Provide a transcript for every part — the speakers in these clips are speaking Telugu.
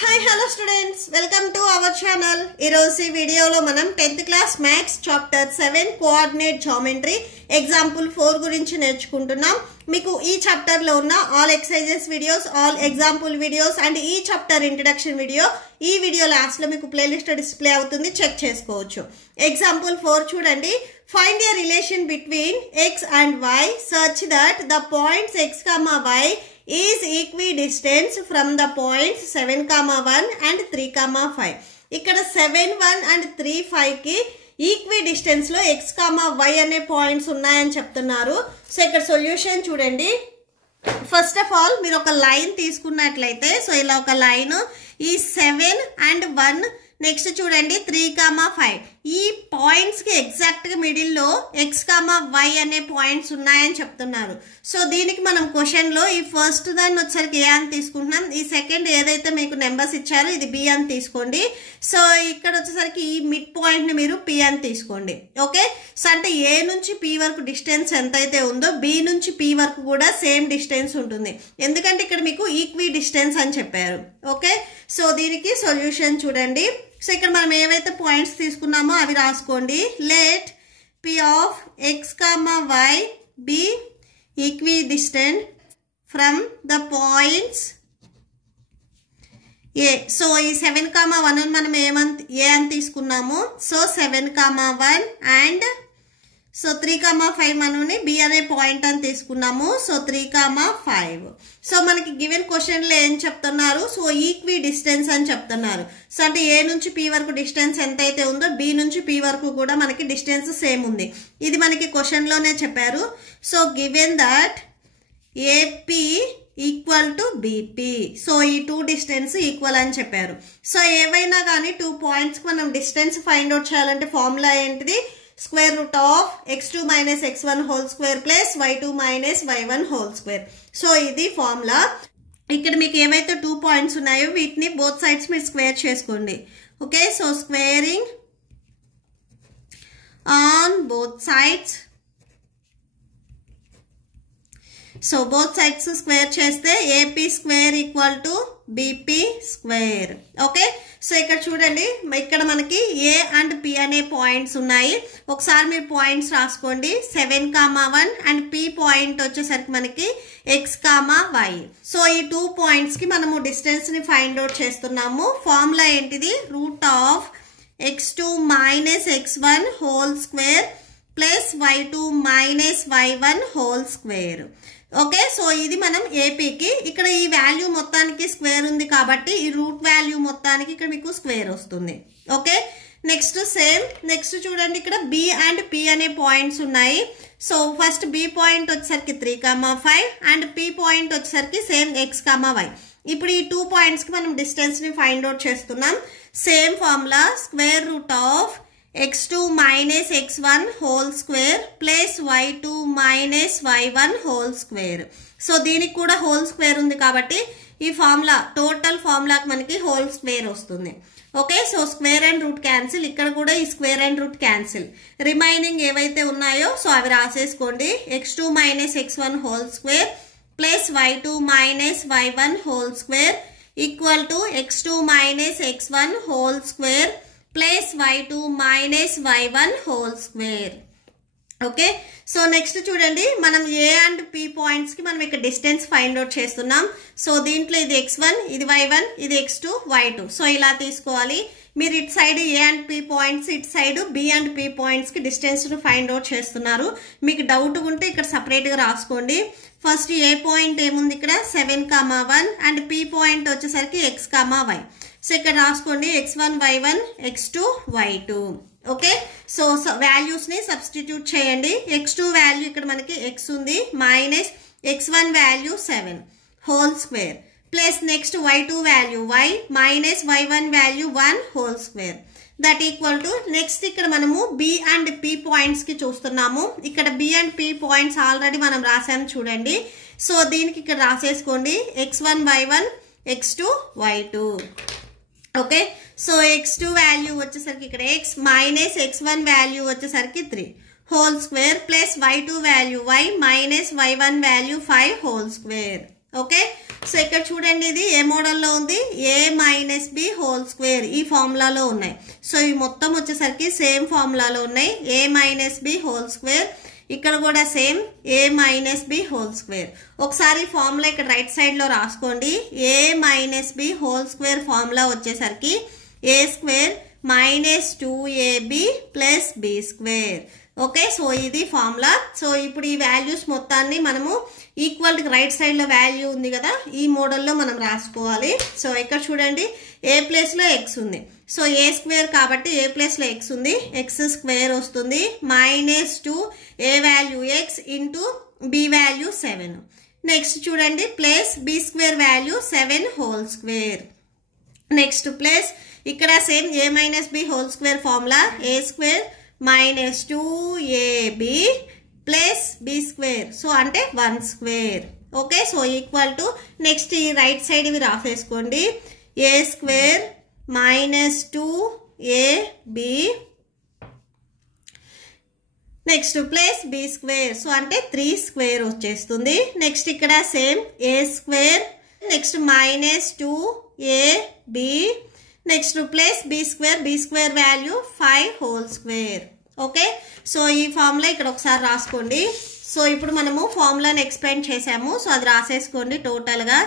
Hi, hello students. Welcome to our channel. Ee video lo manam 10th class maths chapter 7 coordinate geometry example 4 gurinchi nerchukuntunnam. Meeku ee chapter lo unna all exercises videos, all example videos and ee chapter introduction video ee video last lo meeku playlist display avutundi, check chesukovachu. Example 4 chudandi. Find a relation between x and y such that the points x, y is equidistant from the points 7, 1 and 3, 5. ikkada 7, 1 and 3, 5 ki equidistance lo x, y ane points unnayani cheptunnaru. So ikkada solution chudandi. First of all మీరు ఒక లైన్ తీసుకున్నట్లయితే సో ఇలా ఒక లైన్ ఈ 7 and 1 నెక్స్ట్ చూడండి 3, 5 ఈ పాయింట్స్ కి ఎగ్జాక్ట్ గా మిడిల్ లో x, y అనే పాయింట్స్ ఉన్నాయని చెప్తున్నారు. సో దీనికి మనం క్వశ్చన్ లో ఈ ఫస్ట్ దాన్ని వచ్చరికి a అని తీసుకుంటున్నాం, ఈ సెకండ్ ఏదైతే మీకు నెంబర్స్ ఇచ్చారో ఇది b అని తీసుకోండి. సో ఇక్కడ వచ్చేసరికి ఈ మిడ్ పాయింట్ ని మీరు p అని తీసుకోండి. ఓకే, సో అంటే a నుంచి p వరకు డిస్టెన్స్ ఎంతైతే ఉందో b నుంచి p వరకు కూడా సేమ్ డిస్టెన్స్ ఉంటుంది, ఎందుకంటే ఇక్కడ మీకు ఈక్వి డిస్టెన్స్ అని చెప్పారు. ఓకే, సో దీనికి సొల్యూషన్ చూడండి. సో ఇక్కడ మనం ఏవైతే పాయింట్స్ తీసుకున్నామో అవి రాసుకోండి. Let p of x, y be equidistant from the points a. So ఈ 7, 1 మనం ఏమని a అని తీసుకున్నాము. సో 7, 1 అండ్ సో 3, 5 మనని b అనే పాయింట్ అని తీసుకున్నాము. సో 3, 5. సో మనకి గివెన్ క్వశ్చన్ లో ఏం చెప్తున్నారు, సో ఈక్వి డిస్టెన్స్ అని చెప్తున్నారు. సో అంటే a నుంచి p వరకు డిస్టెన్స్ ఎంతైతే ఉందో b నుంచి p వరకు కూడా మనకి డిస్టెన్స్ సేమ్ ఉంది, ఇది మనకి క్వశ్చన్ లోనే చెప్పారు. So given that AP equal to BP. So ఈ 2 డిస్టెన్స్ ఈక్వల్ అని చెప్పారు. సో ఏవైనా కానీ 2 పాయింట్స్ కి మనం డిస్టెన్స్ ఫైండ్ అవుట్ చేయాలంటే ఫార్ములా ఏంటిది, square root of x2 minus x1 whole square plus y2 minus y1 whole square. So ఇది ఫార్ములా. ఇక్కడ మీకు ఏవైతే 2 పాయింట్స్ ఉన్నాయో వీటిని బోత్ సైడ్స్ మీరు స్క్వేర్ చేసుకోండి. Okay, so squaring on both sides. So both sides square చేస్తే AP square equal to BP square. Okay, so ఇక్కడ చూడండి ఇక్కడ మనకి A అండ్ P అనే పాయింట్స్ ఉన్నాయి. ఒకసారి మీరు పాయింట్స్ రాసుకోండి. 7, 1 అండ్ P పాయింట్ వచ్చేసరికి మనకి x, y. సో ఈ 2 పాయింట్స్ కి మనము డిస్టెన్స్ ని ఫైండ్ అవుట్ చేస్తున్నాము. ఫార్ములా ఏంటిది, root of x2 minus x1 whole square plus y2 minus y1 whole square. Okay, so ఇది మనం ఏపీకి ఇక్కడ ఈ వాల్యూ మొత్తానికి స్క్వేర్ ఉంది కాబట్టి ఈ రూట్ వాల్యూ మొత్తానికి ఇక్కడ మీకు స్క్వేర్ వస్తుంది. ఓకే, నెక్స్ట్ సేమ్ నెక్స్ట్ చూడండి ఇక్కడ B అండ్ P అనే పాయింట్స్ ఉన్నాయి. సో ఫస్ట్ B పాయింట్ వచ్చేసరికి 3, 5 అండ్ P పాయింట్ వచ్చేసరికి సేమ్ x, y. ఇప్పుడు ఈ 2 పాయింట్స్ కి మనం డిస్టెన్స్ ని ఫైండ్ అవుట్ చేస్తున్నాం. Same formula square root of x2 minus x1 whole square plus y2 minus y1 whole square. So దీనికి కూడా హోల్ స్క్వేర్ ఉంది కాబట్టి ఈ ఫార్ములా టోటల్ ఫార్ములాకి మనకి హోల్ స్క్వేర్ వస్తుంది. Okay, so square and root cancel, ఇక్కడ కూడా ఈ square and root cancel, remaining ఏవైతే ఉన్నాయో సో అవి రాసేసుకోండి. x2 minus x1 whole square plus y2 minus y1 whole square equal to x2 minus x1 whole square plus y2 minus y1 whole square. Okay, so next చూడండి మనం A అండ్ P పాయింట్స్ కి మనం ఇక్కడ డిస్టెన్స్ ఫైండ్ అవుట్ చేస్తున్నాం. సో దీంట్లో ఇది x1, ఇది y1, ఇది x2, y2. సో ఇలా తీసుకోవాలి. మీరు ఇటు side A and P points, ఇటు side B and P points కి డిస్టెన్స్ ఫైండ్ అవుట్ చేస్తున్నారు. మీకు డౌట్ ఉంటే ఇక్కడ సపరేట్ గా రాసుకోండి. ఫస్ట్ A పాయింట్ ఏముంది ఇక్కడ 7, 1 అండ్ P పాయింట్ వచ్చేసరికి x, y. సో ఇక్కడ రాసుకోండి x1, y1, x2, y2. Okay, so values ని సబ్స్టిట్యూట్ చేయండి. x2 వాల్యూ ఇక్కడ మనకి x ఉంది minus x1 value 7 whole square plus next y2 value y minus y1 value 1 whole square that equal to next ఇక్కడ మనము B అండ్ P పాయింట్స్ కి చూస్తున్నాము. ఇక్కడ B and P points already మనం రాసాము చూడండి. సో దీనికి ఇక్కడ రాసేసుకోండి x1, y1, x2, y2. Okay, so x2 value వచ్చేసరికి ఇక్కడ x మైనస్ x1 వాల్యూ వచ్చేసరికి 3 whole square plus y2 value y minus y1 value 5 whole square. Okay, so ఇక్కడ చూడండి ఇది ఏ మోడల్లో ఉంది, a minus B whole square ఈ ఫార్ములాలో ఉన్నాయి. సో ఇవి మొత్తం వచ్చేసరికి సేమ్ ఫార్ములాలో ఉన్నాయి, a minus B whole square. ఇక్కడ కూడా same a minus B whole square. ఒకసారి ఫార్ములా ఇక్కడ రైట్ సైడ్లో రాసుకోండి. a minus B whole square formula వచ్చేసరికి a square minus 2ab plus B square. Okay, so ఇది ఫార్ములా. సో ఇప్పుడు ఈ వాల్యూస్ మొత్తాన్ని మనము ఈక్వల్ రైట్ సైడ్లో వాల్యూ ఉంది కదా, ఈ మోడల్లో మనం రాసుకోవాలి. సో ఇక్కడ చూడండి ఏ ప్లేస్లో ఎక్స్ ఉంది, సో ఏ స్క్వేర్ కాబట్టి ఏ ప్లేస్లో ఎక్స్ ఉంది, ఎక్స్ స్క్వేర్ వస్తుంది minus 2 A value X into B value 7. Next చూడండి plus B square value 7 whole square. Next plus ఇక్కడ same A minus B whole square formula A square minus 2ab plus B square, so అంటే 1 square. Okay, so equal to next ఈ రైట్ సైడ్ ఇవి రాసేసుకోండి. A square minus 2ab next plus B square, so అంటే 3 స్క్వేర్ వచ్చేస్తుంది. నెక్స్ట్ ఇక్కడ same A square next minus 2ab next plus B square value 5 whole square. Okay, so ఈ ఫార్ములా ఇక్కడ ఒకసారి రాసుకోండి. సో ఇప్పుడు మనము ఫార్ములాని ఎక్స్ప్లెయిన్ చేసాము, సో అది రాసేసుకోండి. టోటల్గా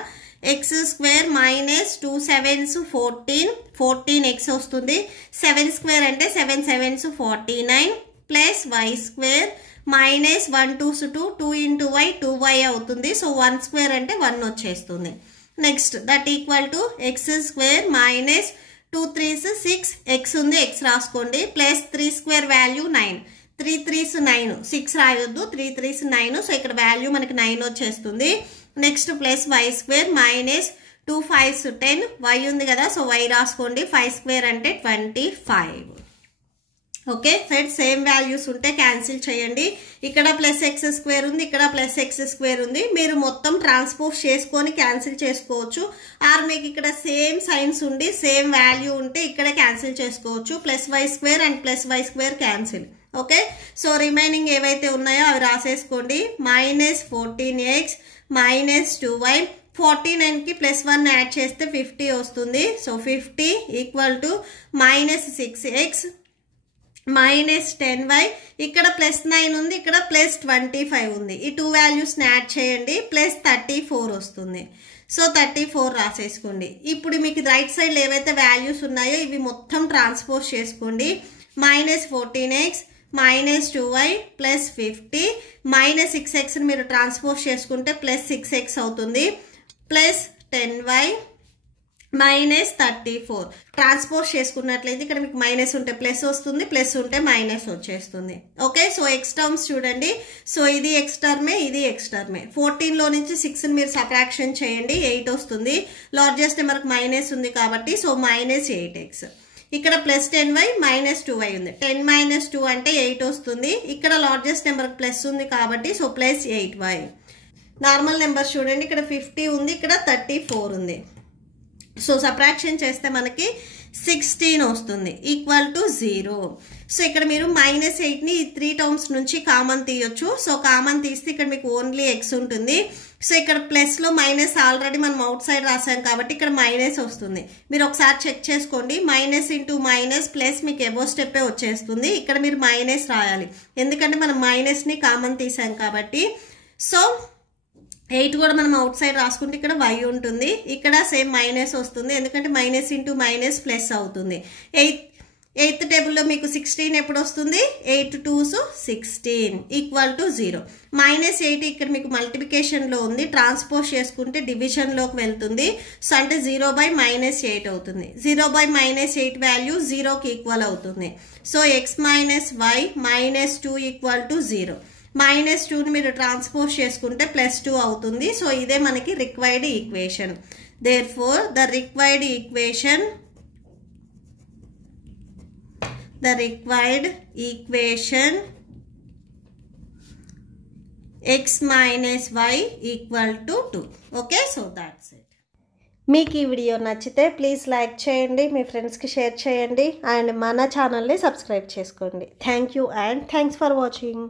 X square minus 2 7s 14 X వస్తుంది. 7 స్క్వేర్ అంటే 7 7s 49 plus Y square minus 1 2s 2 into Y 2y అవుతుంది. సో 1 స్క్వేర్ అంటే 1 వచ్చేస్తుంది. Next that equal to X square minus 2 3s 6 X ఉంది, ఎక్స్ రాసుకోండి ప్లస్ 3 స్క్వేర్ వాల్యూ 9 3 3s 9 6 రాయొద్దు 3 3s 9, సో ఇక్కడ వాల్యూ మనకి 9 వచ్చేస్తుంది. Next plus Y square minus 2 5s 10 Y ఉంది కదా, సో వై రాసుకోండి 5 స్క్వేర్ అంటే 25. ఓకే ఫ్రెండ్స్, సేమ్ వాల్యూస్ ఉంటే క్యాన్సిల్ చేయండి. ఇక్కడ ప్లస్ ఎక్స్ స్క్వేర్ ఉంది, ఇక్కడ ప్లస్ ఎక్స్ స్క్వేర్ ఉంది, మీరు మొత్తం ట్రాన్స్పోజ్ చేసుకొని క్యాన్సిల్ చేసుకోవచ్చు. ఆర్ మీకు ఇక్కడ సేమ్ సైన్స్ ఉండి సేమ్ వాల్యూ ఉంటే ఇక్కడ క్యాన్సిల్ చేసుకోవచ్చు. Plus Y square and plus Y square cancel. Okay, so remaining ఏవైతే ఉన్నాయో అవి రాసేసుకోండి. మైనస్ 14x మైనస్ 2y 49కి ప్లస్ 1 యాడ్ చేస్తే 50 వస్తుంది. So 50 equal to minus 6x minus 10y ఇక్కడ ప్లస్ 9 ఉంది, ఇక్కడ ప్లస్ 25 ఉంది. ఈ 2 వాల్యూస్ని యాడ్ చేయండి ప్లస్ 34 వస్తుంది. సో 34 రాసేసుకోండి. ఇప్పుడు మీకు రైట్ సైడ్ ఏవైతే వాల్యూస్ ఉన్నాయో ఇవి మొత్తం ట్రాన్స్పోజ్ చేసుకోండి. Minus 14x minus 2y plus 50 minus 6x మీరు ట్రాన్స్పోజ్ చేసుకుంటే ప్లస్ 6x అవుతుంది ప్లస్ 10y మైనస్ 34 ట్రాన్స్పోజ్ చేసుకున్నట్లయితే ఇక్కడ మీకు మైనస్ ఉంటే ప్లస్ వస్తుంది, ప్లస్ ఉంటే మైనస్ వచ్చేస్తుంది. ఓకే, సో ఎక్స్ టర్మ్స్ చూడండి. సో ఇది ఎక్స్ టర్మే, ఇది ఎక్స్ టర్మే. 14లో నుంచి 6 మీరు సబ్ట్రాక్షన్ చేయండి 8 వస్తుంది. లార్జెస్ట్ నెంబర్కి మైనస్ ఉంది కాబట్టి సో మైనస్ 8x. ఇక్కడ ప్లస్ 10y మైనస్ 2y ఉంది. 10 మైనస్ 2 అంటే 8 వస్తుంది. ఇక్కడ లార్జెస్ట్ నెంబర్కి ప్లస్ ఉంది కాబట్టి so plus 8y. Normal number చూడండి, ఇక్కడ 50 ఉంది, ఇక్కడ 34 ఉంది. సో సబ్ట్రాక్షన్ చేస్తే మనకి 16 వస్తుంది ఈక్వల్ టు 0. సో ఇక్కడ మీరు మైనస్ 8ని 3 టర్మ్స్ నుంచి కామన్ తీయొచ్చు. సో కామన్ తీస్తే ఇక్కడ మీకు ఓన్లీ ఎక్స్ ఉంటుంది. సో ఇక్కడ ప్లస్లో మైనస్ ఆల్రెడీ మనం అవుట్ సైడ్ రాసాం కాబట్టి ఇక్కడ మైనస్ వస్తుంది. మీరు ఒకసారి చెక్ చేసుకోండి. మైనస్ ఇంటూ మైనస్ ప్లస్ మీకు ఎబో స్టెప్పే వచ్చేస్తుంది. ఇక్కడ మీరు మైనస్ రాయాలి ఎందుకంటే మనం మైనస్ని కామన్ తీసాం కాబట్టి. సో 8 కూడా మనం అవుట్ సైడ్ రాసుకుంటే ఇక్కడ y ఉంటుంది, ఇక్కడ సేమ్ మైనస్ వస్తుంది ఎందుకంటే మైనస్ ఇంటూ మైనస్ ప్లస్ అవుతుంది. 8th టేబుల్లో మీకు 16 ఎప్పుడు వస్తుంది, 8 2s 16 ఈక్వల్ టు 0. మైనస్ 8 ఇక్కడ మీకు మల్టిప్లికేషన్లో ఉంది, ట్రాన్స్పోజ్ చేసుకుంటే డివిజన్లోకి వెళ్తుంది. సో అంటే 0 బై మైనస్ 8 అవుతుంది. 0 బై మైనస్ 8 వాల్యూ 0కి ఈక్వల్ అవుతుంది. So x minus y minus 2 equal to 0. Minus 2ని మీరు ట్రాన్స్పోజ్ చేసుకుంటే ప్లస్ 2 అవుతుంది. సో ఇదే మనకి required equation. Therefore the required equation x minus y equal to 2. Okay, so that's it. మీకు ఈ వీడియో నచ్చితే ప్లీజ్ లైక్ చేయండి, మీ ఫ్రెండ్స్కి షేర్ చేయండి అండ్ మన ఛానల్ని సబ్స్క్రైబ్ చేసుకోండి. Thank you and thanks for watching.